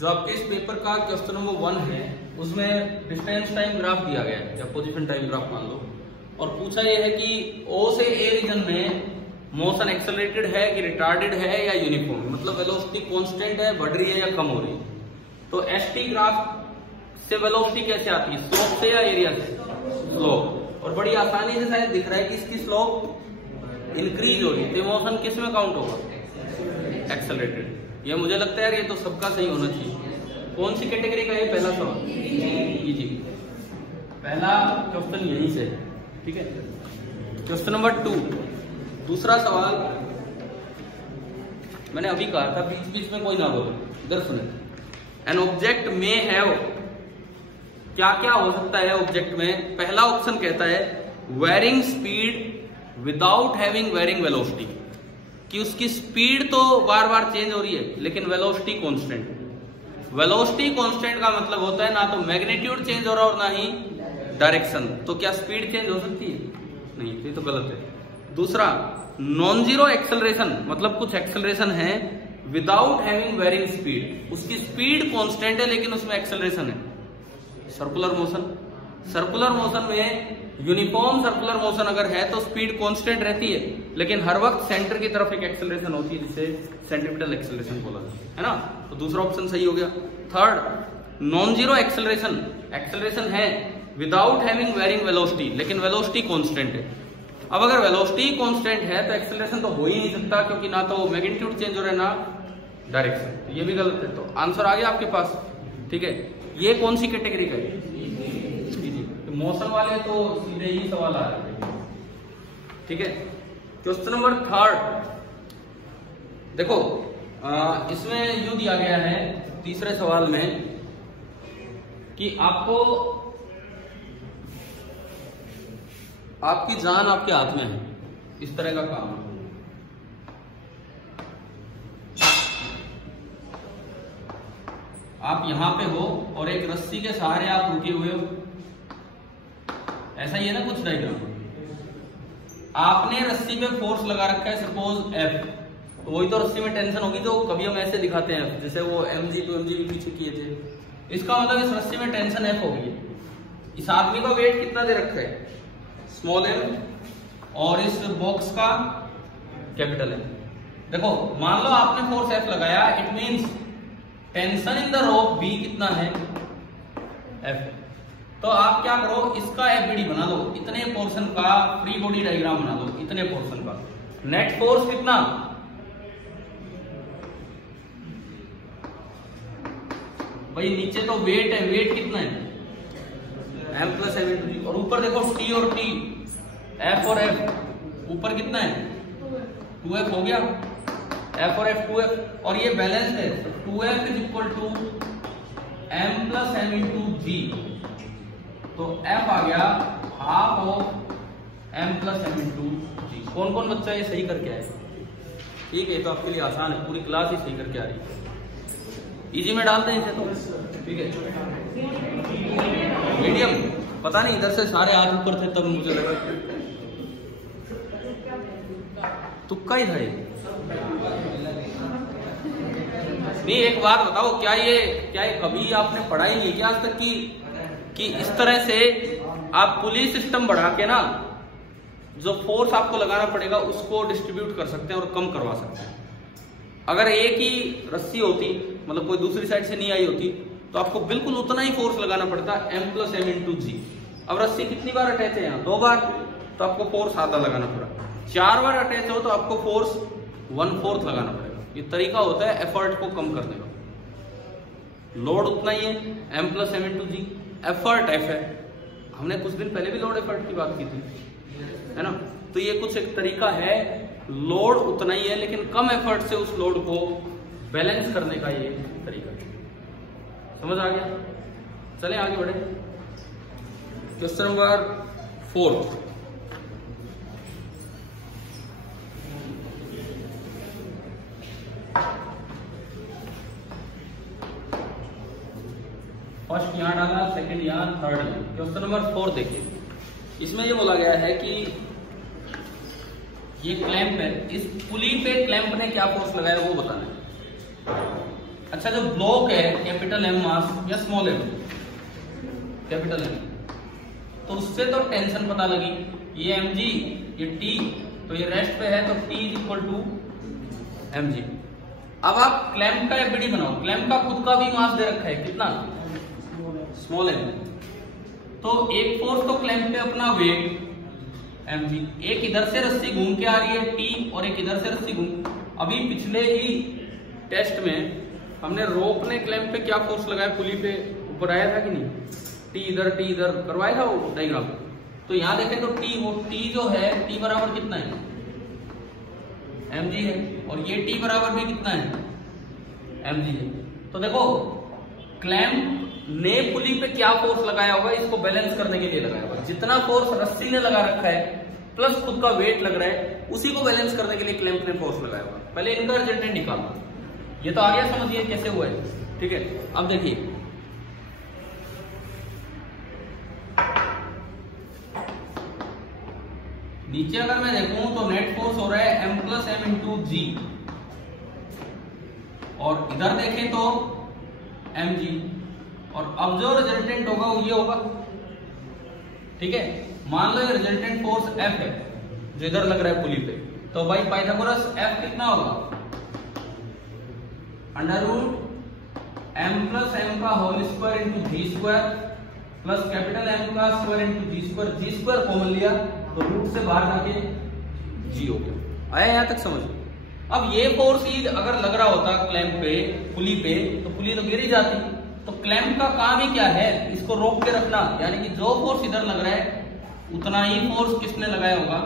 जो आपके इस पेपर का क्वेश्चन नंबर 1 है उसमें डिस्टेंस टाइम ग्राफ दिया गया है या पोजीशन टाइम ग्राफ मान लो, और पूछा यह है कि O से A रीजन में मोशन एक्सेलरेटेड है कि रिटार्डेड है या यूनिफॉर्म, मतलब वेलोसिटी कांस्टेंट है, बढ़ रही है या कम हो रही है। तो ST ग्राफ से वेलोसिटी कैसे आती है, स्लोप से या एरिया से? स्लोप। और बड़ी आसानी से शायद दिख रहा है कि इसकी स्लोप इंक्रीज हो रही है, तो मोशन किस में काउंट होगा? एक्सेलरेटेड। ये मुझे लगता है ये तो सबका सही होना चाहिए। कौन सी कैटेगरी का है पहला सवाल? जी, पहला क्वेश्चन यहीं से, ठीक है। क्वेश्चन नंबर 2, दूसरा सवाल मैंने अभी कहा था, बीच बीच में कोई ना बोले, इधर सुने। एन ऑब्जेक्ट में हैव, क्या क्या हो सकता है ऑब्जेक्ट में? पहला ऑप्शन कहता है varying speed without having varying velocity, कि उसकी स्पीड तो बार बार चेंज हो रही है लेकिन वेलोसिटी कांस्टेंट। वेलोसिटी कांस्टेंट का मतलब होता है ना तो मैग्नीट्यूड चेंज हो रहा और ना ही डायरेक्शन। तो क्या स्पीड चेंज हो सकती है? नहीं, ये तो गलत है। दूसरा, नॉन जीरो एक्सेलरेशन, मतलब कुछ एक्सेलरेशन है विदाउट हैविंग वेरिंग स्पीड, उसकी स्पीड कांस्टेंट है लेकिन उसमें एक्सेलरेशन है। सर्कुलर मोशन, सर्कुलर मोशन में यूनिफॉर्म सर्कुलर मोशन अगर है तो स्पीड कांस्टेंट रहती है लेकिन हर वक्त सेंटर की तरफ एक एक्सेलरेशन होती है जिसे सेंट्रीपिटल एक्सेलरेशन बोला जाता है ना। तो दूसरा ऑप्शन सही हो गया। Third, non zero acceleration, acceleration है विदाउट हैविंग वेरिंग वेलोसिटी लेकिन वेलोसिटी कांस्टेंट है। अब अगर वेलोसिटी कांस्टेंट है तो एक्सेलरेशन तो हो ही नहीं सकता, क्योंकि ना तो मैग्नीट्यूड चेंज हो रहा है ना डायरेक्शन, तो ये भी गलत है। तो आंसर आ गया आपके पास, ठीक है। ये कौन सी कैटेगरी का है? मोशन वाले तो सीधे ही सवाल आ रहे हैं, ठीक है। क्वेश्चन नंबर 3, देखो इसमें यूं दिया गया है तीसरे सवाल में कि आपको आपकी जान आपके हाथ में है, इस तरह का काम है। आप यहां पे हो और एक रस्सी के सहारे आप रुके हुए हो, ऐसा ही है ना कुछ डायग्राम। आपने रस्सी पे फोर्स लगा रखा है सपोज F, तो वही तो रस्सी में टेंशन होगी, तो कभी हम ऐसे दिखाते हैं जैसे वो mg to mg पीछे किए थे। इसका मतलब इस रस्सी में टेंशन F होगी है। इस आदमी का वेट कितना दे रखा है? स्मॉल m, और इस बॉक्स का कैपिटल M। देखो मान लो आपने फोर्स F लगाया, it means tension in the rope B कितना है? F। तो आप क्या करो, इसका FBD बना लो, इतने पोर्शन का फ्री बॉडी डायग्राम बना लो, इतने पोर्शन का। नेट फोर्स कितना? भाई नीचे तो वेट है, वेट कितना है? M + m, और ऊपर देखो T और T, F और F, ऊपर कितना है? 2F हो गया, F और F 2F, और ये बैलेंस है, 2F = M + m × G। तो F आ गया ½ M + m × G। कौन कौन बच्चा ये सही करके आए? ठीक है, तो आपके लिए आसान है, पूरी क्लास ही सही करके आ रही है। इजी में डालते हैं इसे तो, ठीक है। मीडियम, पता नहीं इधर से सारे हाथ ऊपर थे तब मुझे लगा तुक्का ही था ये। नहीं, एक बात बताओ, क्या ये कभी आपने पढ़ा ही नहीं क्या आज तक कि इस तरह से आप पुलिस सिस्टम बढ़ा के ना जो फोर्स आपको लगाना पड़ेगा उसको डिस्ट्रीब्यूट कर सकते हैं और कम करवा सकते हैं। अगर एक ही रस्सी होती, मतलब कोई दूसरी साइड से नहीं आई होती, तो आपको बिल्कुल उतना ही फोर्स लगाना पड़ता M + m × G। अब रस्सी कितनी बार अटैच है यहाँ? 2 बार, तो आपको फोर्स आधा लगाना पड़ा। 4 बार अटैच हो तो आपको फोर्स 1/4 लगाना पड़ेगा। ये तरीका होता है एफर्ट को कम करने का। लोड उतना ही है M + m × G, effort F है। हमने कुछ दिन पहले भी लोड एफर्ट की बात की थी, है ना। तो ये कुछ एक तरीका है, लोड उतना ही है लेकिन कम एफर्ट से उस लोड को बैलेंस करने का ये तरीका है। समझ आ गया? चले आगे बढ़े। क्वेश्चन नंबर 4, फर्स्ट यहां डाला, सेकंड यहां, थर्ड यहां। क्वेश्चन नंबर 4 देखिए, इसमें ये बोला गया है कि ये क्लैंप है, इस पुली पे क्लैंप ने क्या फोर्स लगाया वो बताना है। अच्छा जो ब्लॉक है कैपिटल एम मास या स्मॉल एम, कैपिटल एम, तो उससे तो टेंशन पता लगी, ये mg ये t, तो ये रेस्ट पे है तो t is equal to mg। अब आप क्लैंप का एफबीडी बनाओ, क्लैंप का खुद का भी मास दे रखा है कितना, स्मॉल एम, तो एक फोर्स तो क्लैंप पे अपना वेट mg, एक इधर से रस्सी घूम के आ रही है t और एक इधर से रस्सी घूम। अभी पिछले ही टेस्ट में हमने रोप ने क्लैंप पे क्या फोर्स लगाया, पुली पे ऊपर आया था कि नहीं, टी इधर करवाया था वो डायग्राम। तो यहां देखें तो टी जो है टी बराबर कितना है mg है, और ये टी बराबर भी कितना है mg है। तो देखो क्लैंप ने पुली पे क्या फोर्स लगाया होगा, इसको बैलेंस करने के लिए लगाया होगा। जितना फोर्स रस्सी ने लगा रखा है प्लस खुद का वेट लग रहा है, उसी को बैलेंस करने के लिए क्लैंप ने फोर्स लगाया होगा। पहले इनका रिजल्टेंट निकालो, ये तो आ गया, समझिए कैसे हुआ है, ठीक है। अब देखिए नीचे अगर मैं देखूं तो नेट फोर्स हो रहा है m प्लस एम इंटू जी, और इधर देखें तो mg, और अब जो रिजल्टेंट होगा वो ये होगा, ठीक है। मान लो ये रिजल्टेंट फोर्स F है जो इधर लग रहा है पुली पे, तो भाई पाइथागोरस F कितना होगा, under root m plus m का whole square into g square plus capital M का square into g square common लिया तो रूट से बाहर जाके जी हो गया। आया यहां तक समझ। अब ये फोर्स ही अगर लग रहा होता क्लैंप पे, पुली पे, तो पुली तो गिर ही जाती। तो क्लैंप का काम ही क्या है, इसको रोक के रखना, यानी कि जो फोर्स इधर लग रहा है उतना ही फोर्स किसने लगाया होगा,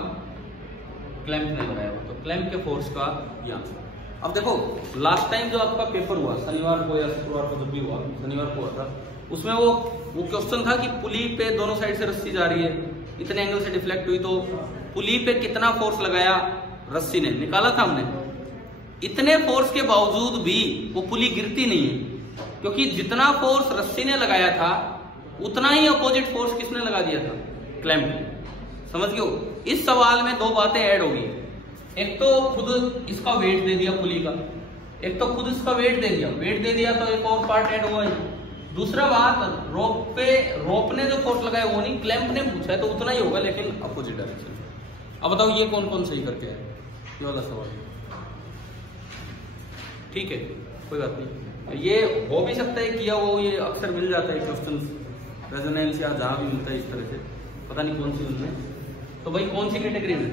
क्लैंप ने लगाया होगा। तो क्लैंप के फोर्स का ये आंसर। अब देखो लास्ट टाइम जो आपका पेपर हुआ शनिवार को या शुक्रवार को, जब भी हुआ, शनिवार को हुआ था, उसमें वो क्वेश्चन था कि पुली पे दोनों साइड से रस्सी जा रही है, इतने एंगल से डिफ्लेक्ट हुई, तो पुली पे कितना फोर्स लगाया रस्सी ने, निकाला था हमने। इतने फोर्स के बावजूद भी वो पुली गिरती नहीं है, क्योंकि जितना फोर्स रस्सी ने लगाया था उतना ही अपोजिट फोर्स किसने लगा दिया था, क्लैंप ने। समझ गए हो। इस सवाल में दो बातें ऐड होगी, एक तो खुद इसका वेट दे दिया पुली का, एक तो खुद इसका वेट दे दिया तो एक और पार्ट ऐड हुआ है। दूसरा बात, रोप ने जो फोर्स लगाया वो नहीं, क्लैंप ने पूछा है तो उतना ही होगा, लेकिन अपोजिट डायरेक्शन। अब बताओ ये कौन कौन सही करके है, ये वाला सवाल, ठीक है, कोई बात नहीं। ये हो भी सकता है किया वो, ये अक्सर मिल जाता है क्वेश्चन रेजोनेंस या जहां भी मिलता है इस तरह से, पता नहीं कौन सी उनमें। तो भाई कौन सी कैटेगरी में,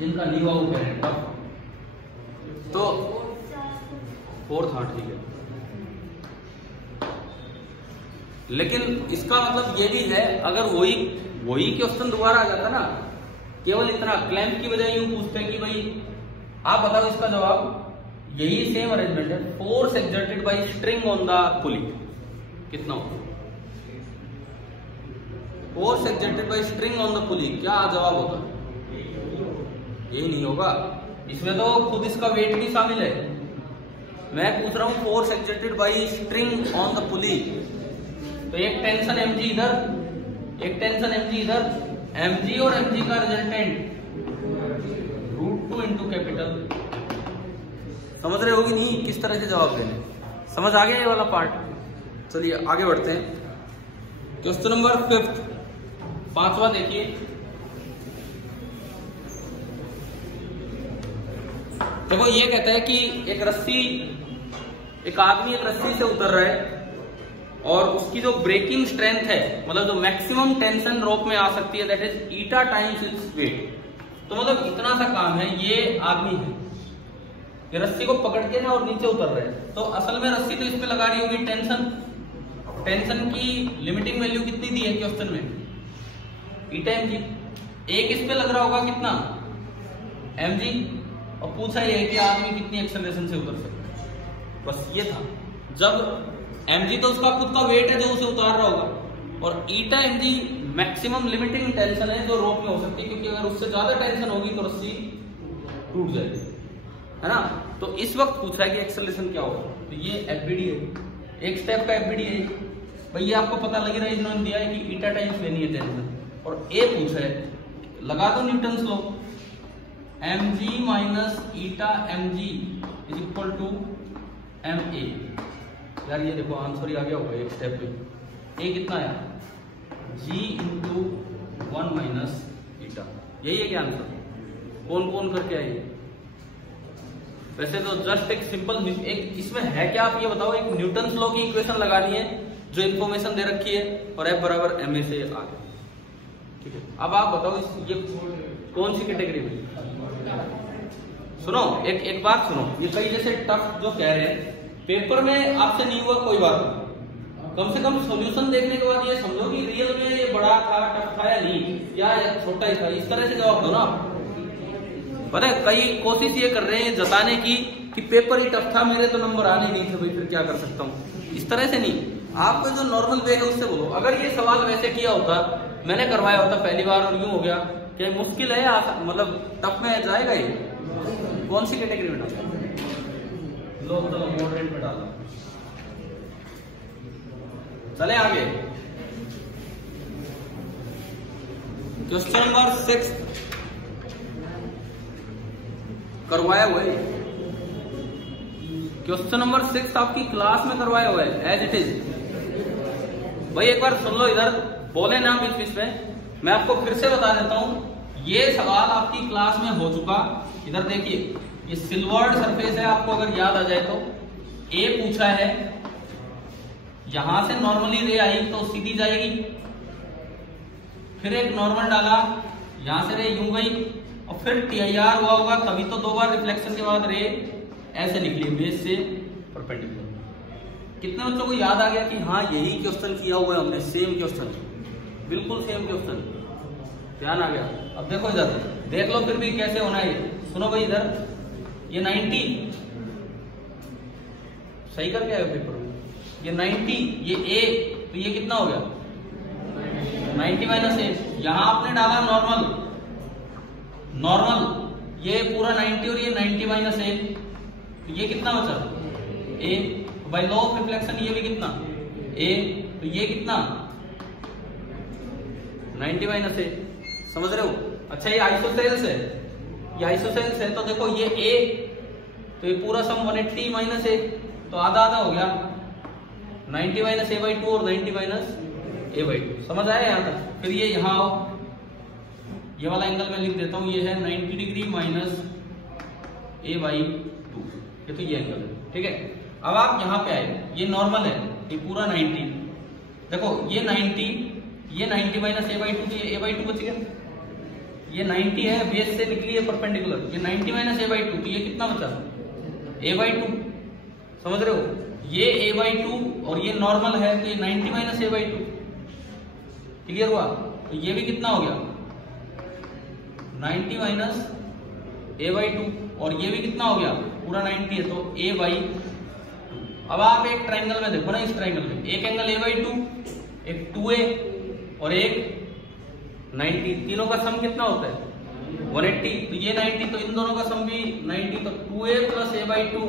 जिनका लीवा हो गया तो फोर्थ, हाँ ठीक है। लेकिन इसका मतलब ये भी है, अगर वही क्वेश्चन दोबारा आ जाता ना, केवल इतना क्लैंप की बजाय यूं पूछते हैं कि भाई आप बताओ इसका जवाब, यही सेम अरेंजमेंट है, force exerted by string on the पुली कितना होगा, force exerted by string on the पुली, क्या जवाब होगा, यही नहीं होगा। इसमें तो खुद इसका वेट भी शामिल है। मैं पूछ रहा हूं force exerted by string on the पुली, तो एक टेंशन mg इधर, एक टेंशन mg इधर, mg और mg का रिजल्टेंट √2 इंटू कैपिटल। समझ रहे होगी नहीं किस तरह से जवाब देने, समझ आ गया ये वाला पार्ट। चलिए आगे बढ़ते हैं। क्वेश्चन नंबर 5, पांचवा देखिए। देखो ये कहता है कि एक आदमी एक रस्सी से उतर रहा है और उसकी जो ब्रेकिंग स्ट्रेंथ है, मतलब जो मैक्सिमम टेंशन रोप में आ सकती है, that is eta times its weight. तो मतलब इतना सा काम है, ये आदमी है, ये रस्सी को पकड़ के ना और नीचे उतर रहे हैं। तो असल में रस्सी तो इस पे लगा रही होगी टेंशन की लिमिटिंग वैल्यू कितनी दी है क्वेश्चन में, ईटा mg। एक इस पे लग रहा होगा कितना, mg, और पूछा ये कि आदमी कितनी एक्सेलरेशन से उतर सकता है, बस ये था। जब mg तो उसका खुद का वेट है जो उसे उतार रहा होगा, और ईटा mg मैक्सिमम लिमिटिंग टेंशन है जो रोप में हो सकती है, क्योंकि अगर उससे ज्यादा टेंशन होगी तो रस्सी टूट जाएगी, है ना। तो इस वक्त पूछ रहा है कि एक्सेलरेशन क्या होगा, तो ये एफबीडी है, एक स्टेप का एफबीडी है भाई, ये आपको पता लग रहा है, इन्होंने दिया है कि ईटा टाइम्स लेनी है टेंशन, और ए पूछ है, लगा दो Newton's law, mg minus eta mg is equal to m a. यार ये देखो आंसर ही आ गया होगा एक स्टेप में। ए कितना है? जी इंटू 1 माइनस ईटा। यही है क्या आंसर? कौन कौन करके आइए? वैसे तो जस्ट एक सिंपल एक इसमें है क्या आप ये बताओ। एक न्यूटन लॉ की इक्वेशन लगानी है जो इन्फॉर्मेशन दे रखी है और F बराबर एम ए से आ गया। ठीक है, अब आप बताओ ये कौन सी कैटेगरी में? सुनो एक बात सुनो, ये कई जैसे टफ जो कह रहे हैं पेपर में आपसे नहीं हुआ कोई बात नहीं, कम से कम सॉल्यूशन देखने के बाद ये समझो कि रियल में ये बड़ा था, टफ था या नहीं, या छोटा ही था। इस तरह से जवाब दो ना। पता है कई कोशिश ये कर रहे हैं जताने की कि पेपर ही टफ था, मेरे तो नंबर आने नहीं थे, भाई फिर क्या कर सकता हूँ। इस तरह से नहीं, आपको जो नॉर्मल वे है उससे बोलो। अगर ये सवाल वैसे किया होता, मैंने करवाया होता पहली बार और यूं हो गया कि मुश्किल है मतलब टफ में जाएगा ये, कौन सी कैटेगरी में डाला? लो चलो मॉडरेट में डाला। चले आगे, क्वेश्चन नंबर 6 करवाया हुआ है। क्वेश्चन नंबर 6 आपकी क्लास में करवाया हुआ है एज इट इज। भाई एक बार सुन लो, इधर बोले ना बीच बीच में। मैं आपको फिर से बता देता हूं, ये सवाल आपकी क्लास में हो चुका। इधर देखिए, ये सिल्वर्ड सरफेस है, आपको अगर याद आ जाए तो ए पूछा है, यहां से नॉर्मली रे आई तो सीधी जाएगी, फिर एक नॉर्मल डाला, यहां से रे यूं गई और फिर TIR हुआ होगा, तभी तो 2 बार रिफ्लेक्शन के बाद रे ऐसे निकली बेस से परपेंडिकुलर। कितने बच्चों को याद आ गया कि हाँ यही क्वेश्चन किया हुआ है हमने, सेम क्वेश्चन, बिल्कुल सेम क्वेश्चन, ध्यान आ गया। अब देखो इधर देख लो फिर भी कैसे होना है। सुनो भाई, इधर ये 90 सही करके आए पेपर में, ये 90, ये ए, तो ये कितना हो गया 90 माइनस ए। यहां आपने डाला नॉर्मल, ये पूरा 90 और ये 90 माइनस ए, तो ये कितना बचा ए। बाय लॉ ऑफ रिफ्लेक्शन ये भी कितना ए, तो ये कितना 90 माइनस ए। समझ रहे हो? अच्छा ये आइसोसेल्स है, ये आइसोसेल्स है, तो देखो ये ए, तो ये पूरा सम 180 माइनस ए, तो आधा आधा हो गया 90 माइनस ए बाई 2 और 90 माइनस ए बाई 2। समझ आया यहाँ तक? फिर ये यहाँ आओ, ये वाला एंगल मैं लिख देता हूँ, ये है 90 डिग्री माइनस ए बाई 2, ये तो ये एंगल है। ठीक है, अब आप यहाँ पे आए, ये नॉर्मल है, ये पूरा 90, देखो ये 90, ये 90 माइनस ए बाई 2, ये ए बाई 2 बच गया। ये 90 है, बेस से निकली है परपेंडिकुलर, ये 90 माइनस ए बाई 2, तो ये कितना बचा ए बाई 2। समझ रहे हो? ये ए बाई 2 और ये नॉर्मल है, तो ये 90 माइनस ए बाई 2। क्लियर हुआ? तो ये भी कितना हो गया 90 माइनस ए बाई 2, और ये भी कितना हो गया पूरा 90 है, तो ए बाई 2। अब आप एक ट्राइंगल में देखो ना, इस ट्राइंगल में एक एंगल ए बाई 2, एक 2a और एक 90, तीनों का सम कितना होता है 180, तो ये 90, तो इन दोनों का सम भी 90, तो 2a plus a by 2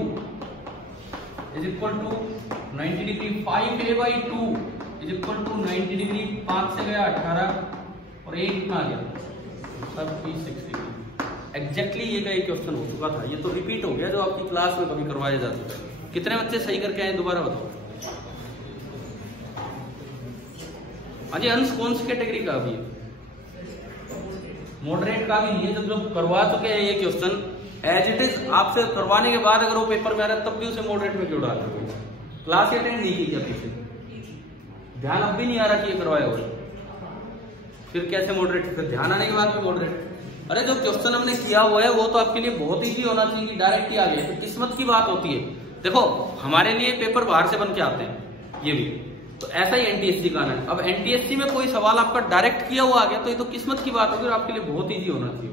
is equal to 90 degree. 5a by 2 is equal to 90 degree, 5 से गया 18 और a कितना आ गया 36 डिग्री। एग्जैक्टली ये का एक क्वेश्चन हो चुका था, ये तो रिपीट हो गया जो आपकी क्लास में कभी करवाया जा चुका है। कितने बच्चे सही करके आए दोबारा बताओ। अजय अंश कौन सी कैटेगरी का अभी? मॉडरेट का भी नहीं है, जब करवा चुके हैं ये क्वेश्चन एज इट इज आपसे करवाने के बाद अगर वो पेपर में आ रहा है तब भी उसे मॉडरेट में क्यों डाल रहे हो? क्लास अटेंड नहीं की क्या पीछे? ध्यान अब भी नहीं आ रहा कि ये करवाया हुआ, फिर कैसे मॉडरेट? फिर ध्यान आने के बाद भी मॉडरेट। अरे जो क्वेश्चन हमने किया हुआ है वो तो आपके लिए बहुत ईजी होना चाहिए, डायरेक्ट ही आ गया, तो किस्मत की बात होती है। देखो हमारे लिए पेपर बाहर से बन के आते हैं, ये भी तो ऐसा ही एनटीएससी का है। अब एनटीएससी में कोई सवाल आपका डायरेक्ट किया हुआ आ गया तो ये तो किस्मत की बात होगी और आपके लिए बहुत इजी होना चाहिए।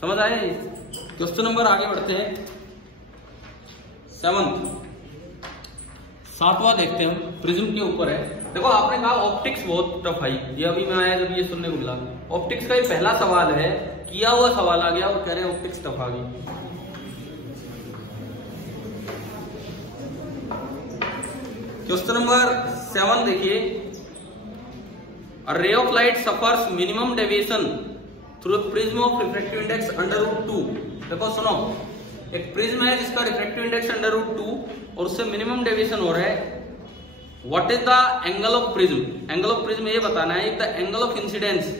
समझ आया? क्वेश्चन नंबर आगे बढ़ते हैं, 7वां देखते हैं, प्रिज्म के ऊपर है। देखो आपने कहा ऑप्टिक्स बहुत टफ आई, ये अभी मैं आया जब ये सुनने को मिला। ऑप्टिक्स का ये पहला सवाल है, किया हुआ सवाल आ गया और कह रहे हैं ऑप्टिक्स टफ आ गई। क्वेश्चन नंबर 7 देखिए, ray of light suffers minimum deviation through prism of refractive index √2। देखो सुनो, एक प्रिज्म है जिसका रिफ्रैक्टिव इंडेक्स √2 और उससे मिनिमम डेविएशन हो रहा है। What is the angle of prism? Angle of prism ये बताना है, the angle of incidence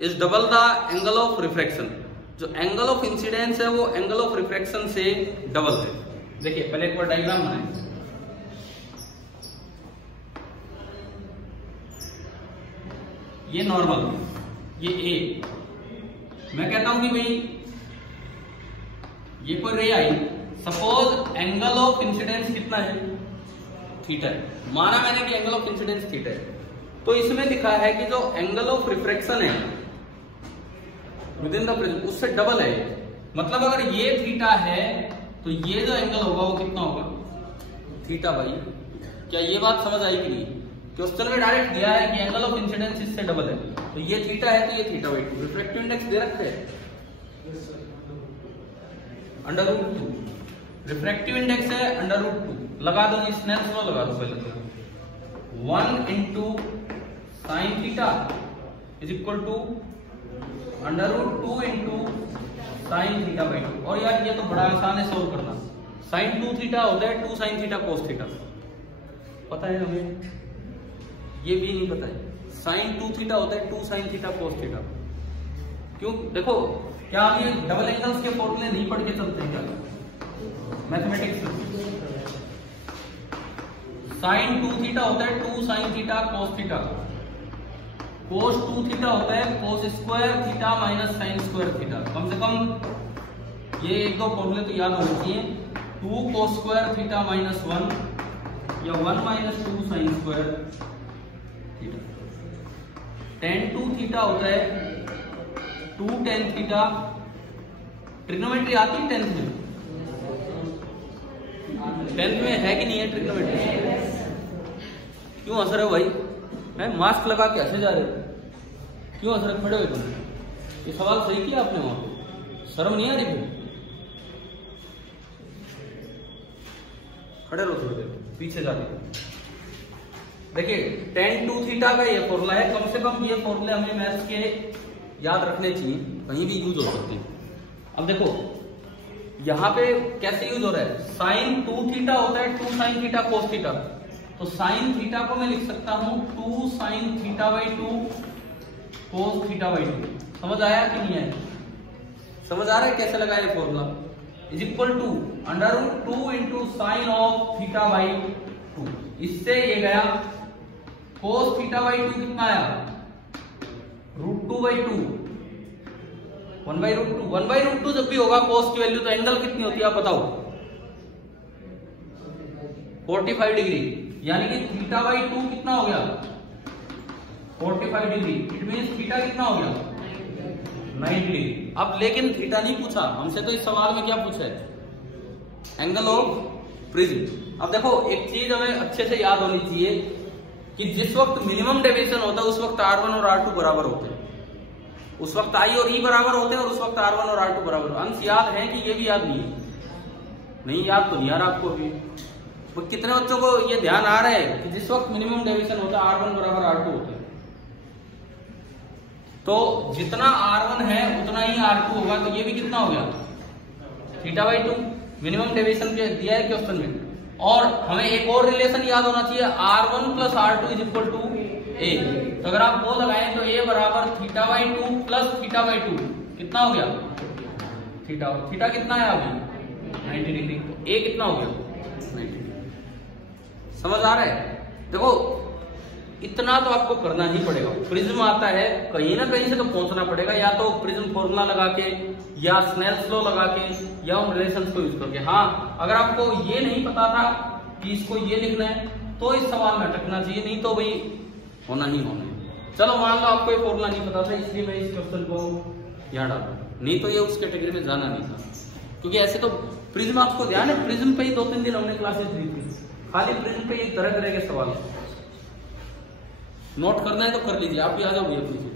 is double the angle of refraction. जो एंगल ऑफ इंसिडेंस है वो एंगल ऑफ रिफ्रैक्शन से डबल है। देखिए पहले एक बार डायग्राम बनाएं। ये नॉर्मल, ये ए, मैं कहता हूं कि भाई ये कोई रे आई, सपोज एंगल ऑफ इंसिडेंस कितना है? थीटा है। माना मैंने कि एंगल ऑफ इंसिडेंस थीटा है, तो इसमें लिखा है कि जो एंगल ऑफ रिफ्रैक्शन है विद इन द प्रिज्म उससे डबल है। मतलब अगर ये थीटा है तो ये जो एंगल होगा वो कितना होगा? Theta by. क्या ये बात समझ आई कि नहीं? क्वेश्चन में डायरेक्ट दिया है कि एंगल ऑफ इंसिडेंस इससे डबल है, तो ये थीटा है तो ये थीटा बाई 2। रिफ्रैक्टिव इंडेक्स दे रखे है √2, रिफ्रैक्टिव इंडेक्स है √2। लगा दो, स्नेल्स लॉ लगा दो पहले तो। 1 into sine theta is equal to √2 into sine theta by 2। और यार ये तो बड़ा आसान है सोल्व करना। साइन 2 थीटा होता है 2 साइन थीटा कोस थीटा, पता है हमें? ये भी नहीं पता है। साइन 2 थीटा होता है 2 साइन थीटा कोस थीटा। क्यों? देखो क्या हम ये डबल एंगल्स के फॉर्मूले नहीं पढ़ के चलते हैं क्या मैथमेटिक्स में? साइन 2 थीटा होता है 2 sine theta cos theta, cos 2 theta होता है cos square theta minus sine square theta. कम से कम ये एक दो फॉर्मूले तो याद होने चाहिए। 2 कोस स्क्वायर थीटा माइनस 1 या 1 minus 2 sign square theta. tan 2 theta होता है 2 tan थीटा। ट्रिग्नोमेट्री आती है 10th में? 10th में है कि नहीं है ट्रिग्नोमेट्री? क्यों हंस रहे हो भाई? मैं मास्क लगा के हंसे जा रहे हो, क्यों हंस रहे? खड़े हुए तुम? ये सवाल सही किया आपने वहां पे, शर्म नहीं आ रही? खड़े रहो थोड़ी देर, पीछे जाके देखिए tan 2 थीटा का ये फॉर्मूला है। कम से कम ये फॉर्मूले हमें मैथ्स के याद रखने चाहिए, कहीं भी यूज हो सकते हैं। अब देखो यहाँ पे कैसे यूज हो रहा है? साइन 2 थीटा होता है 2 साइन थीटा कोस थीटा, तो साइन थीटा को मैं लिख सकता हूं 2 sine theta by 2 cos theta by 2। समझ आया कि नहीं आया? समझ आ रहा है कैसे लगाया formula? Is equal to √2 into sine of theta by 2। इससे ये गया कोस थीटा बाई 2 कितना आया? √2 बाई 2, 1 बाई √2। 1 बाई √2 जब भी होगा कोस की वैल्यू तो एंगल कितनी होती है आप बताओ? 45 डिग्री। यानी कि थीटा बाई 2 कितना हो गया? 45 डिग्री। इट मींस थीटा कितना हो गया? 90 डिग्री। अब लेकिन थीटा नहीं पूछा हमसे, तो इस सवाल में क्या पूछा है? Angle of prism. अब देखो एक चीज हमें अच्छे से याद होनी चाहिए कि जिस वक्त मिनिमम डेविएशन होता है उस वक्त R1 और R2 बराबर होते हैं, उस वक्त I और E बराबर होते हैं और उस वक्त R1 और R2 बराबर। अंश याद है कि ये भी याद नहीं है? नहीं याद तो नहीं आ रहा आपको अभी। तो कितने बच्चों को ये ध्यान आ रहा है कि जिस वक्त मिनिमम डेविएशन होता है R1 बराबर R2 होता है, तो जितना R1 है उतना ही R2 होगा। तो ये भी कितना हो गया? Theta by 2। मिनिमम डेविएशन दिया है क्वेश्चन में। और हमें एक और रिलेशन याद होना चाहिए, R1 plus R2 is equal to A। तो अगर आप वो लगाएं तो A बराबर theta by 2 plus theta by 2 कितना हो गया? थीटा। थीटा कितना है अभी? 90 डिग्री। A कितना हो गया? 90 डिग्री। समझ आ रहा है? देखो इतना तो आपको करना ही पड़ेगा। प्रिज्म आता है कहीं ना कहीं से तो पहुंचना पड़ेगा, या तो प्रिज्म फॉर्मूला लगा के या स्नेल्स लॉ लगा के या उन रिलेशंस को यूज करके। हाँ, अगर आपको ये नहीं पता था कि इसको ये लिखना है तो इस सवाल में अटकना चाहिए, नहीं तो भाई होना ही होना है। चलो मान लो आपको ये फॉर्मूला नहीं पता था इसलिए मैं इस क्वेश्चन को यहाँ डाला, नहीं तो ये उस कैटेगरी में जाना नहीं था। क्योंकि ऐसे तो प्रिज्म आपको ध्यान है, प्रिज्म पे ही 2-3 दिन हमने क्लासेस दी थी, खाली प्रिज्म पे ये तरह तरह के सवाल। नोट करना है तो कर लीजिए, आप भी आ जाओ भैया प्लीज।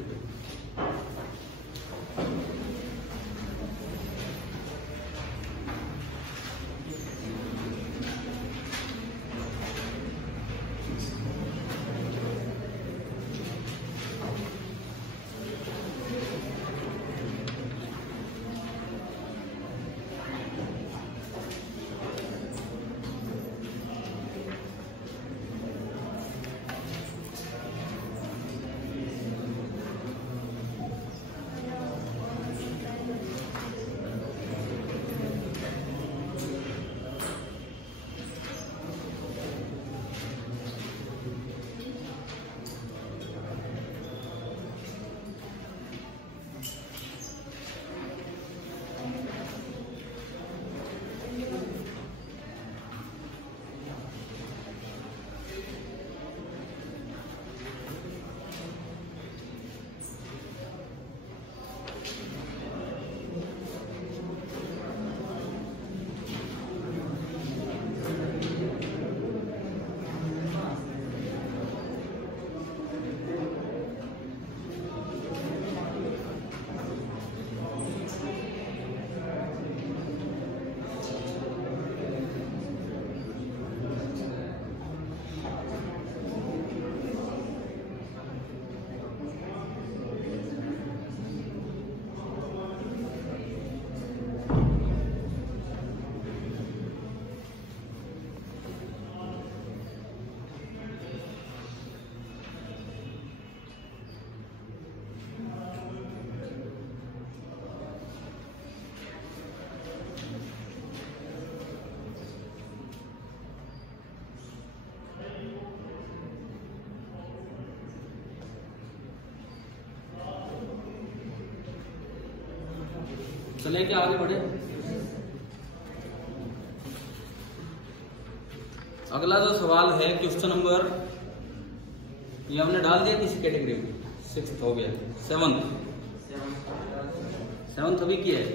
चले क्या आगे बढ़े। अगला जो सवाल है क्वेश्चन नंबर, ये हमने डाल दिया किसी कैटेगरी में, 6th हो गया, 7th अभी किया है,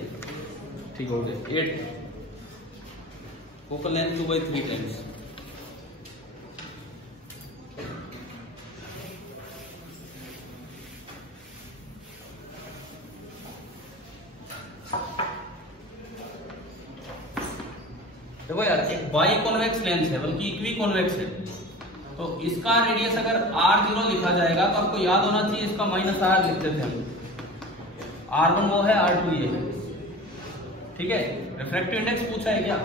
ठीक हो गया। 8 फोकल लेंथ 2/3 टाइम्स। देखो यार, एक बाई कॉन्वेक्स लेंस है, बल्कि इक्वी कॉन्वेक्स है, तो इसका रेडियस अगर R0 लिखा जाएगा तो आपको याद होना चाहिए इसका -R लिखते थे हम। R1 वो है, R2 ये है, ठीक है। रिफ्रैक्टिव इंडेक्स पूछा है क्या,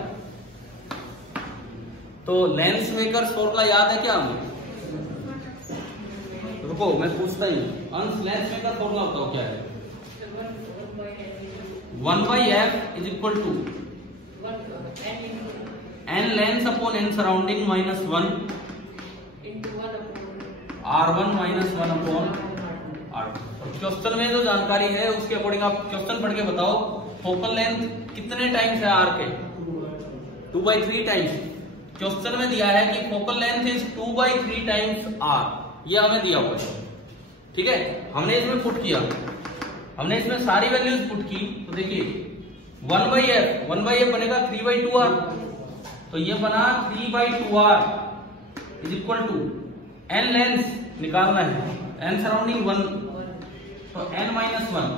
तो लेंस मेकर फॉर्मूला याद है क्या हमें? रुको मैं पूछता ही हूं, अंश लेंस मेकर फॉर्मूला बताओ क्या है। 1/f is equal to n lens upon n surrounding -1 R1 -1 upon R2। Question में जो जानकारी है उसके अकॉर्डिंग आप क्वेश्चन पढ़ के बताओ, फोकल लेंथ कितने टाइम्स है R के? 2/3 टाइम्स। क्वेश्चन में दिया है कि focal length is 2/3 times R, ये हमें दिया हुआ है, ठीक है। हमने इसमें पुट किया, हमने इसमें सारी वैल्यूज पुट की, तो देखिए 1/f बनेगा 3/2R, तो ये बना 3/2R is equal to n lens निकालना है, n सराउंडिंग 1, तो n -1,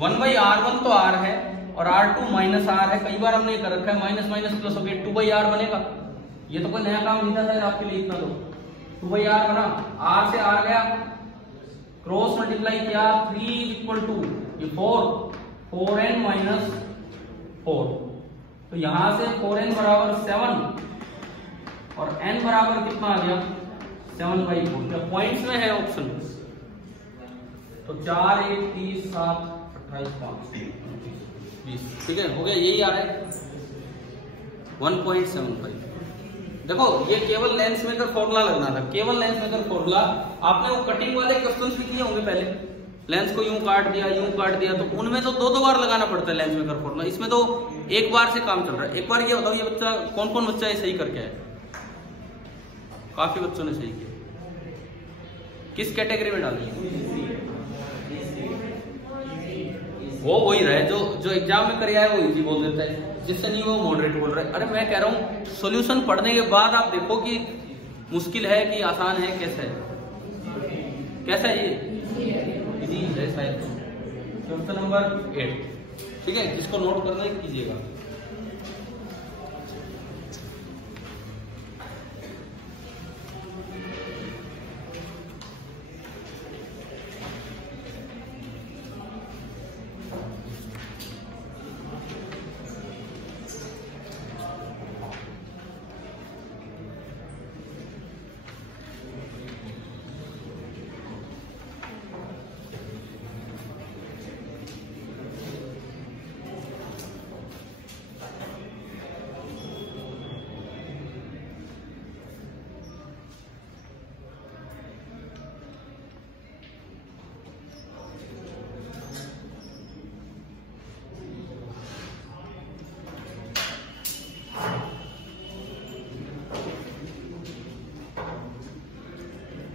1/R1 तो R है और R2 -R है। कई बार हमने ये कर रखा है माइनस माइनस प्लस हो गया, 2/R बनेगा। ये तो कोई नया काम नहीं था सर आपके लिए, इतना तो 2/R बना, R से R गया, क्रॉस मल्टीप्लाई किया, 3 इज इक्वल टू ये 4n -4, तो यहां से 4n बराबर 7 और n बराबर कितना आ गया 7/4। क्या पॉइंट्स में है ऑप्शन, तो 4 1 30 7 28 5 20, ठीक है, हो गया, यही आ रहा है 1.75। देखो ये केवल लेंस मेकर फॉर्मूला लगना था, केवल लेंस मेकर फॉर्मूला। आपने वो कटिंग वाले क्वेश्चंस भी किए होंगे पहले, लेंस को यूं काट दिया यूं काट दिया, तो उनमें तो 2-2 बार लगाना पड़ता है लेंस मेकर फॉर्मूला, इसमें तो एक बार से काम चल रहा है। एक बार ये बताओ, ये बच्चा कौन कौन बच्चा ये सही करके आया? काफी बच्चों ने सही किया। किस कैटेगरी में डाली? वो वही रहा है जो एग्जाम में कर आया वो इजी बोल देता है, जिससे नहीं वो मॉडरेट बोल रहा है। अरे मैं कह रहा हूँ सॉल्यूशन पढ़ने के बाद आप देखो कि मुश्किल है कि आसान है, कैसा है, कैसा है ये इजी है शायद। क्वेश्चन नंबर 8, ठीक है, जिसको नोट करना है कीजिएगा।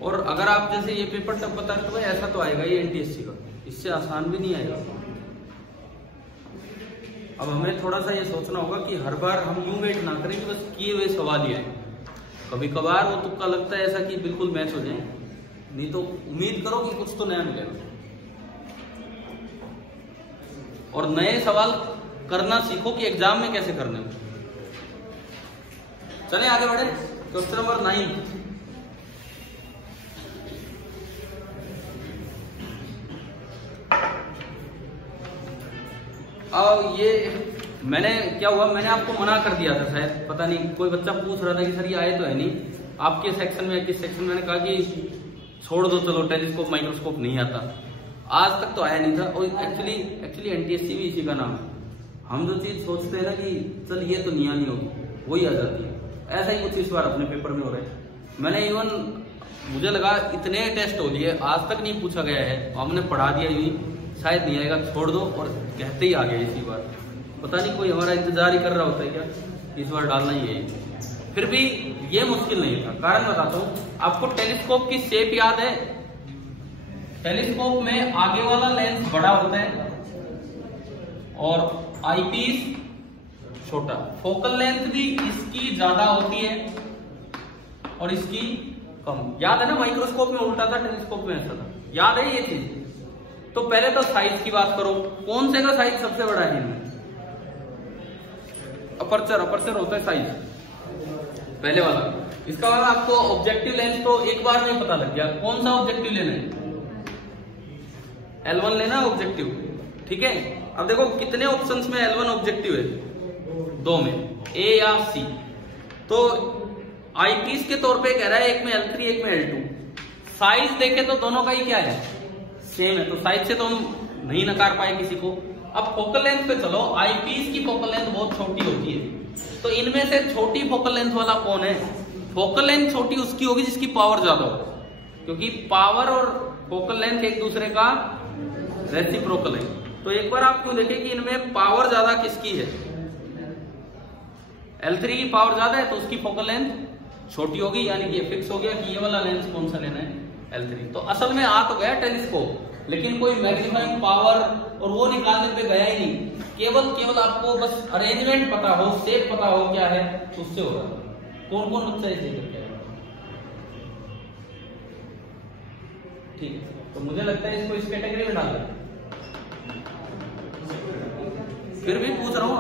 और अगर आप जैसे ये पेपर तब बता तो भाई ऐसा तो आएगा ये एनटीएससी का, इससे आसान भी नहीं आएगा। अब हमें थोड़ा सा ये सोचना होगा कि हर बार हम यूं वेट ना करें कि बस किए हुए सवाल ही आए। कभी कभार वो तुक्का लगता है ऐसा कि बिल्कुल मैच हो जाए, नहीं तो उम्मीद करो कि कुछ तो नया मिलेगा। और नए सवाल करना सीखो कि एग्जाम में कैसे करने हैं। चले आगे बढ़े, क्वेश्चन नंबर 9। अब ये मैंने क्या हुआ, मैंने आपको मना कर दिया था शायद, पता नहीं कोई बच्चा पूछ रहा था कि सर ये आए तो है नहीं आपके सेक्शन में, किस सेक्शन में। मैंने कहा कि छोड़ दो, चलो टेलीस्कोप माइक्रोस्कोप नहीं आता, आज तक तो आया नहीं था। और एक्चुअली एनटीएससी भी इसी का नाम है। हम जो चीज सोचते हैं ना कि चल ये तो नहीं आनी होगी, वही आ जाती है। ऐसा ही कुछ इस बार अपने पेपर में हो रहा है। मैंने इवन मुझे लगा इतने टेस्ट हो लिए, आज तक नहीं पूछा गया है, हमने पढ़ा दिया यूं शायद नहीं आएगा, छोड़ दो, और कहते ही आ गया इसी बार। पता नहीं कोई हमारा इंतजार ही कर रहा होता है क्या, इस बार डालना ही है। फिर भी ये मुश्किल नहीं था, कारण बताता हूँ आपको। टेलीस्कोप की शेप याद है? टेलीस्कोप में आगे वाला लेंस बड़ा होता है और आईपीस छोटा। फोकल लेंथ भी इसकी ज्यादा होती है और इसकी कम। याद है ना, माइक्रोस्कोप में उल्टा था, टेलीस्कोप में ऐसा था। याद है ये चीज? तो पहले तो साइज की बात करो, कौन से का साइज सबसे बड़ा है इनमें? अपर्चर, अपर्चर होता है साइज पहले वाला। इसका वाला आपको ऑब्जेक्टिव लेंस तो एक बार में पता लग गया। कौन सा ऑब्जेक्टिव लेना है? L1 लेना ऑब्जेक्टिव, ठीक है। अब देखो कितने ऑप्शंस में L1 ऑब्जेक्टिव है? 2 में, A या C। तो आईपीस के तौर पे कह रहा है एक में L3 एक में L2। साइज देखे तो दोनों का ही क्या है, सेम है, तो साइज से तो हम नहीं नकार पाए किसी को। अब फोकल लेंथ पे चलो, आईपीस की फोकल लेंथ बहुत छोटी होती है, तो इनमें से छोटी फोकल लेंथ वाला कौन है? फोकल लेंथ छोटी उसकी होगी जिसकी पावर ज्यादा हो, क्योंकि पावर और फोकल लेंथ एक दूसरे का रेसिप्रोकल है। तो एक बार आप क्यों देखें कि इनमें पावर ज्यादा किसकी है? L3 की पावर ज्यादा है तो उसकी फोकल लेंथ छोटी होगी, यानी कि ये फिक्स हो गया कि ये वाला लेंस कौन सा लेना है, L3। तो असल में आ तो गया टेलीस्कोप, लेकिन कोई मैग्नीफाइंग पावर और वो निकालने पे गया ही नहीं। केवल आपको बस अरेंजमेंट पता हो, शेप पता हो क्या है, उससे होगा। कौन कौन बच्चा इसे करके आएगा? ठीक है, तो मुझे लगता है इसको इस कैटेगरी में डाल दें। फिर भी पूछ रहा हूँ,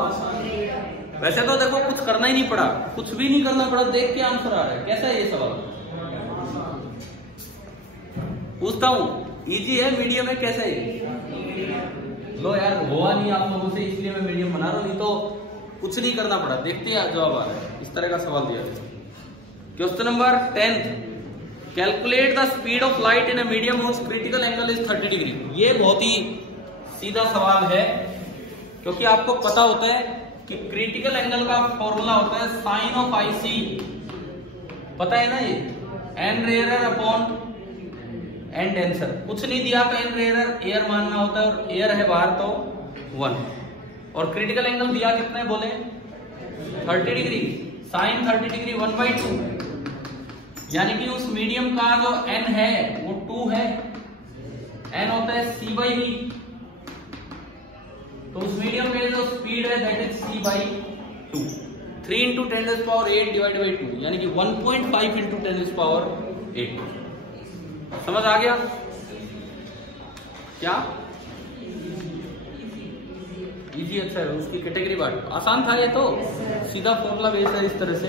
वैसे तो देखो कुछ करना ही नहीं पड़ा, कुछ भी नहीं करना पड़ा, देख के आंसर आ रहा है। कैसा है ये सवाल? पूछता हूँ, इजी है मीडियम है, कैसा है? लो यार, हुआ नहीं आप लोगों से, इसलिए मैं मीडियम बना रहा हूँ, नहीं तो कुछ नहीं करना पड़ा। देखते हैं जवाब आ रहा है। इस तरह का सवाल दिया है। Question number 10, calculate the speed of light in a medium whose critical angle is 30 degree. ये बहुत ही सीधा सवाल है, क्योंकि आपको पता होता है कि क्रिटिकल एंगल का फॉर्मूला होता है साइन ऑफ IC, पता है ना ये, n rare upon n denser. कुछ नहीं दिया तो एन रेयर एयर मानना होता है, और एयर है बाहर तो 1, और क्रिटिकल एंगल दिया कितने बोले? 30 डिग्री। साइन 30 डिग्री 1/2, यानी कि उस मीडियम का जो n है वो 2 है, n होता है C/V। तो उस मीडियम में जो स्पीड है that is C/2, 3 × 10⁸ divided by 2, यानी कि 1.5 × 10⁸। समझ आ गया क्या? इजी, अच्छा है, उसकी कैटेगरी बात आसान था, ये तो सीधा फॉर्मूला बेस्ड है इस तरह से।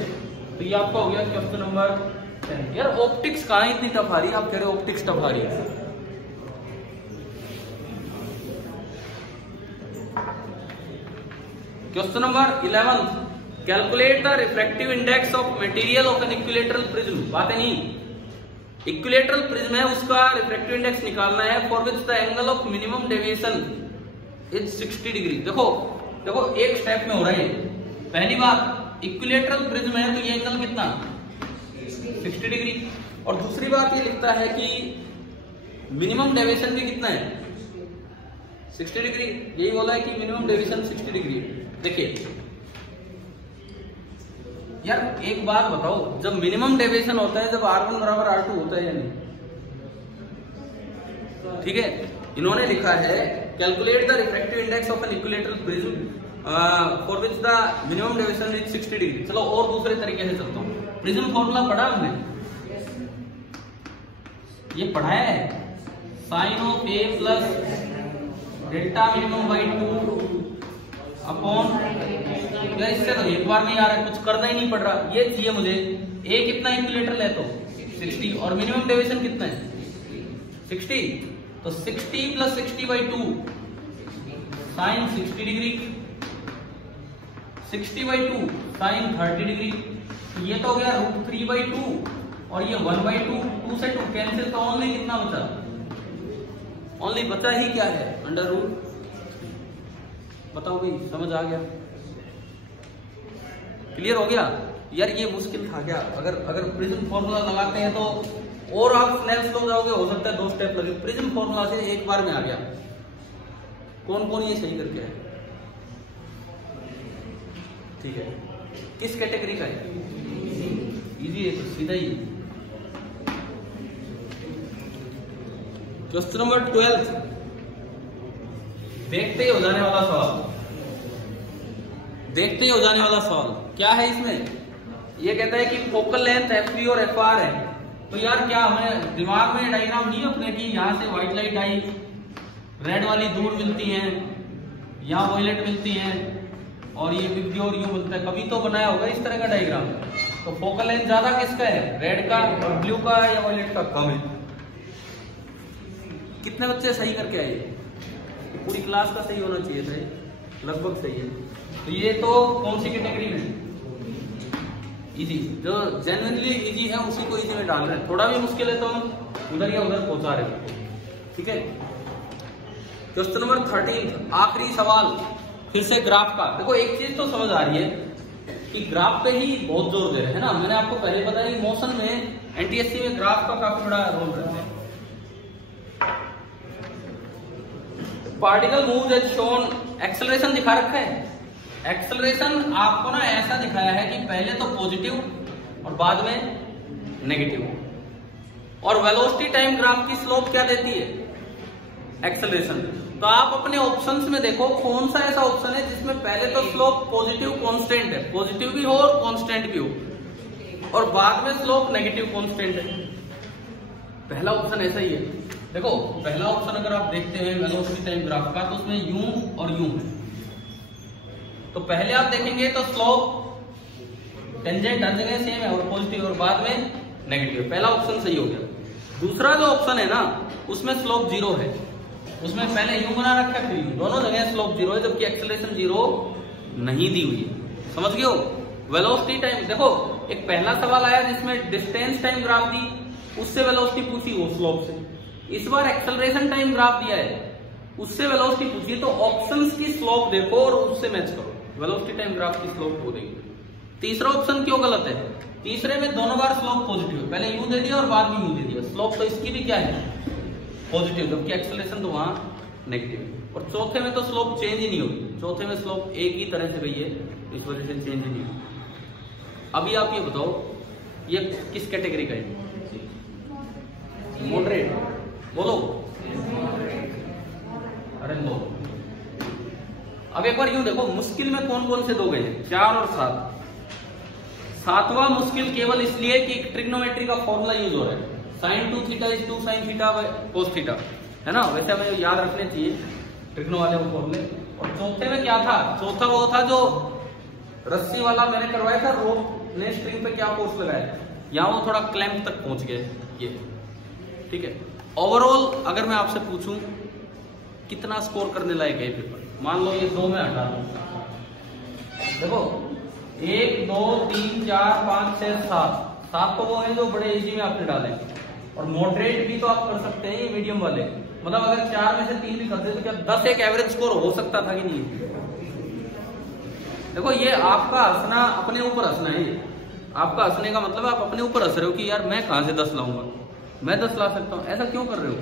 तो ये आपका हो गया क्वेश्चन नंबर 10। यार ऑप्टिक्स कहाँ इतनी टफ आ रही है? आप कह रहे हो ऑप्टिक्स टफ आ रही है। Question number 11, calculate the refractive index of material of an equilateral prism. बात है नहीं, इक्विलैटरल प्रिज्म है, उसका रिफ्रैक्टिव इंडेक्स निकालना है, for which the angle of minimum deviation is 60 degree. देखो देखो एक स्टेप में हो रहा है। पहली बात, इक्विलैटरल प्रिज्म है तो ये एंगल कितना? 60 डिग्री। और दूसरी बात ये लिखता है कि मिनिमम डेविएशन भी कितना है? 60 डिग्री। यही बोला है कि मिनिमम डेविएशन 60 डिग्री। देखिए यार एक बात बताओ, जब मिनिमम डेविएशन होता है जब R1 बराबर R2 होता है या नहीं? ठीक है, इन्होंने लिखा है calculate the refractive index of an equilateral prism for which the minimum deviation is 60 degree. चलो और दूसरे तरीके से चलता हूँ। प्रिज्म फॉर्मूला पढ़ा हमने, ये पढ़ा है, sine of A plus delta minimum by 2 upon, इससे तो एक बार नहीं आ रहा है, कुछ करना ही नहीं पड़ रहा। ये चाहिए मुझे, A कितना इक्विलैटरल है तो 60, और मिनिमम डेविएशन कितना है 60, तो 60 plus 60/2 sine 60 degree, 60/2 sine 30 degree. ये तो हो गया √3/2, और ये 1/2, 2 से 2 कैंसिल, तो ओनली कितना बचा? ओनली बचा ही क्या है? √। बताओ भाई, समझ आ गया? क्लियर हो गया? यार ये मुश्किल था क्या? अगर प्रिज्म फॉर्मूला लगाते हैं तो और आप स्नेल्स लॉ जाओगे, हो सकता है 2 स्टेप लगे। प्रिज्म फॉर्मूला से एक बार में आ गया। कौन कौन ये सही करके आए? ठीक है, किस कैटेगरी का है? इजी है, तो सीधा ही है। क्वेश्चन नंबर 12, देखते ही हो जाने वाला सवाल, देखते ही हो जाने वाला सवाल क्या है इसमें? ये कहता है कि फोकल लेंथ एफपी और एफआर है। तो यार क्या हमें दिमाग में डायग्राम नहीं अपने की यहाँ से व्हाइट लाइट आई, रेड वाली दूर मिलती है, यहाँ वॉयलेट मिलती है और ये बिग और यू मिलता है, कभी तो बनाया होगा इस तरह का डायग्राम। तो फोकल लेंथ ज्यादा किसका है? रेड का और ब्लू का या वॉयलेट का? कम है। कितने बच्चे सही करके आए? पूरी क्लास का सही होना चाहिए था, लगभग सही है। तो ये तो कौन सी कैटेगरी में? इजी, जो जेन्युइनली इजी है उसी को इजी में डाल रहे हैं, थोड़ा भी मुश्किल है तो हम उधर या उधर पहुंचा रहे हैं। ठीक है, क्वेश्चन नंबर 13, आखिरी सवाल, फिर से ग्राफ का। देखो एक चीज तो समझ आ रही है कि ग्राफ पे ही बहुत जोर दे रहे हैं ना। मैंने आपको पहले बताया कि मोशन में एनटीएससी में ग्राफ का काफी बड़ा रोल रहता है। Particle moves as shown, acceleration दिखा रखा है। एक्सेलरेशन आपको ना ऐसा दिखाया है कि पहले तो पॉजिटिव और बाद में नेगेटिव। और वेलोसिटी टाइम ग्राफ की स्लोप क्या देती है? एक्सेलरेशन। तो आप अपने ऑप्शंस में देखो कौन सा ऐसा ऑप्शन है जिसमें पहले तो स्लोप पॉजिटिव कांस्टेंट है, पॉजिटिव भी हो और कांस्टेंट भी हो, और बाद में स्लोप नेगेटिव कांस्टेंट है। पहला ऑप्शन ऐसा ही है। देखो पहला ऑप्शन अगर आप देखते हैं वेलोसिटी टाइम ग्राफ का, तो उसमें यू और यू है। तो पहले आप देखेंगे तो स्लोप टेंजेंट हर जगह सेम है और पॉजिटिव, और बाद में नेगेटिव। पहला ऑप्शन सही हो गया। दूसरा जो ऑप्शन है ना उसमें स्लोप जीरो है, उसमें पहले यू बना रखा है फिर यू, दोनों जगह स्लोप जीरो है, जबकि एक्सेलरेशन जीरो नहीं दी हुई है। समझ गए हो? वेलोसिटी टाइम, देखो एक पहला सवाल आया जिसमें डिस्टेंस टाइम ग्राफ दी, उससे वेलोसिटी पूछी वो स्लोप से। इस बार एक्सेलरेशन टाइम ग्राफ दिया है, उससे वेलोसिटी पूछी, तो ऑप्शंस की स्लोप देखो और उससे मैच करो, वेलोसिटी टाइम ग्राफ की स्लोप हो देगी। तीसरा ऑप्शन क्यों गलत है? तीसरे में दोनों बार स्लोप पॉजिटिव है, पहले यू दे दिया और बाद में यू दे दिया, स्लोप तो इसकी भी क्या है? पॉजिटिव, जबकि एक्सेलरेशन तो वहां नेगेटिव है। और चौथे में तो स्लोप चेंज ही नहीं होगी, चौथे में स्लोप एक ही तरह से गई है, इस वजह से चेंज ही नहीं होगी। अभी आप ये बताओ ये किस कैटेगरी का है? मॉडरेट, बोलो। अरे लो, अब एक बार यूं देखो मुश्किल में कौन कौन से दो गए? 4 और 7। 7वां मुश्किल केवल इसलिए कि ट्रिग्नोमेट्री का फॉर्मूला यूज हो रहा है, sin 2 theta is 2 sin theta cos theta, है ना? वैसे हमें याद रखने चाहिए ट्रिग्नो वाले वो फॉर्मूले। और चौथे में क्या था? चौथा वो था जो रस्सी वाला मैंने करवाया था, रोप ने स्ट्रिंग पे क्या फोर्स लगाया, यहाँ वो थोड़ा क्लैंप तक पहुंच गए ये। ठीक है, ओवरऑल अगर मैं आपसे पूछूं कितना स्कोर करने लायक है पेपर, मान लो ये 2 में हटा दो, देखो 1 2 3 4 5 6 7 तो वो है जो बड़े इजी में आपने डाले, और मॉडरेट भी तो आप कर सकते हैं, ये मीडियम वाले। मतलब अगर 4 में से 3 भी करते तो क्या 10 एक एवरेज स्कोर हो सकता था कि नहीं? देखो ये आपका हंसना, अपने ऊपर हंसना है, ये आपका हंसने का मतलब आप अपने ऊपर हंस रहे हो कि यार मैं कहां से 10 लाऊंगा, मैं 10 ला सकता हूं, ऐसा क्यों कर रहे हो?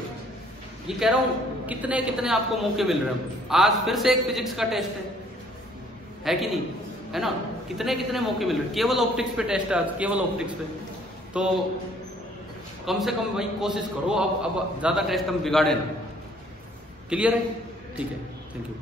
ये कह रहा हूं कितने कितने आपको मौके मिल रहे हैं। आज फिर से एक फिजिक्स का टेस्ट है कि नहीं, है ना? कितने कितने मौके मिल रहे हैं, केवल ऑप्टिक्स पे टेस्ट है आज, केवल ऑप्टिक्स पे। तो कम से कम भाई कोशिश करो, अब ज्यादा टेस्ट हम बिगाड़े ना। क्लियर है? ठीक है, थैंक यू।